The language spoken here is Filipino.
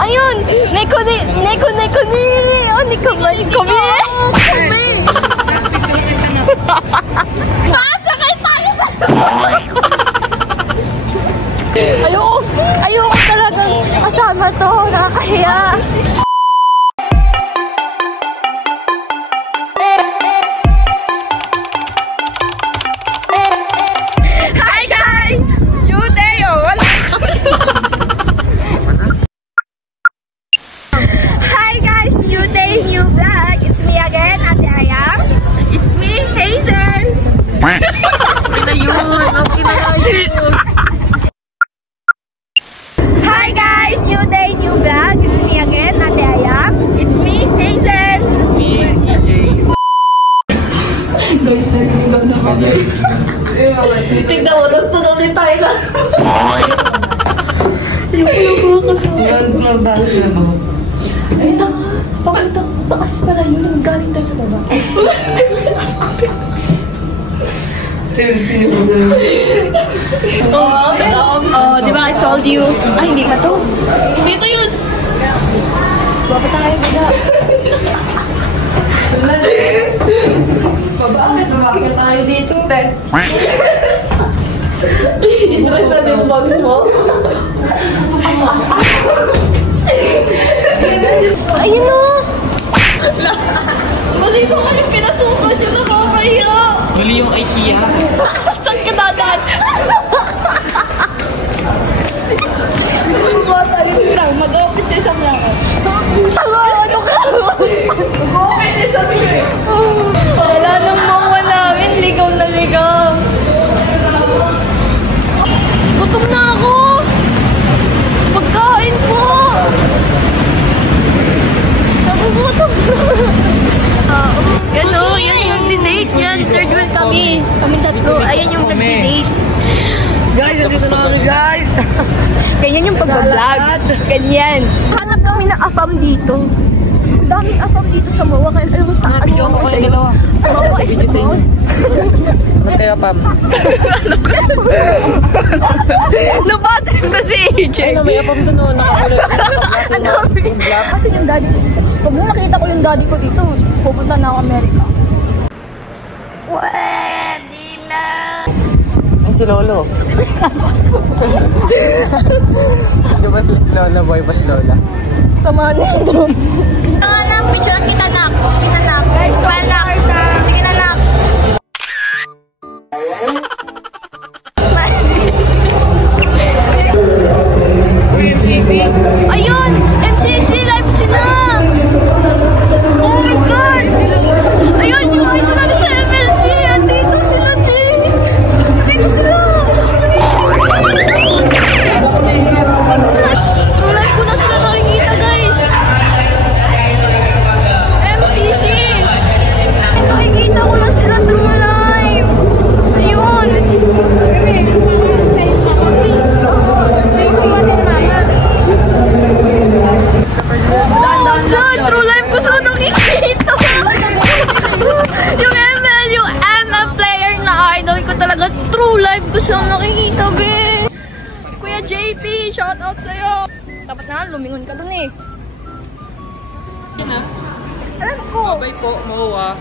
Ayun! Neko ni! Oh, Neko ni! Sasakay tayo! Ayoko talagang kasama to. Nakakahiya. Hi guys! New day! Wala kami. Hi guys! New day, new vlog. It's me again, Ate Ayang. It's me, Hazel. Okay na yun. Hi guys! New day, new vlog. It's me again, Ate Ayang. It's me, Hazel. Tignan mo, tapos tunog din tayo na. Ay, tanga. Pakita ko, taas pala yun. Galing tayo sa baba. Di ba I told you? Ay, hindi pa to. Dito yun. Baba tayo, baba. Bakit tayo dito? Stress na din yung bags mo. Ayun o! Mali ko kayo pinasukan nyo na mamaya. Mali yung IKEA. Saan ka dadan? Mag-office sa isang lakad. Tanga! Ano ka? Mag-office sa isang lakad. Wala nang mawa namin. Ligaw na ligaw. Gutom na ako! Pagkain po! Nagugutom na. Yan o, yan yung dinate. Yan, third one kami. Kami tatlo. Ayan yung nag-dinate. Guys, nandito na kami guys. Ganyan yung pag-vlog. Ganyan. Hanap kami ng afam dito. Daming afam dito sa Mawa. Kaya alam mo saan? Video mo kayo dalawa. Mawa is the most. Ba't kayo, Pam? Nabatrip na si AJ. Ay, may apam doon o. Ang dami. Kasi yung daddy ko dito. Pag nakita ko yung daddy ko dito, pupunta na ako Amerika. Pwede na. Ay, si Lolo. Di ba si Lola, boy ba si Lola? Samahan nito. Anak, picture kita nak. Sige na nak. Guys, smile nak. Sige na nak. Smile. MCC. Ayun! MCC live sila! Oh my God! Ayun, yung mga sila sa MLG! Dito sila, G! Dito sila! True life ko na sila nakikita, guys! MCC! Nakikita ko na sila true life! Ayun! True life ko sa nakikita. Yung ML, yung ML player na idol ko talaga. True life ko sa nakikita, be. Kuya JP, shout out sa'yo. Dapat na lumingon ka dun eh. Yan na. Alam ko. Bye po, Moa.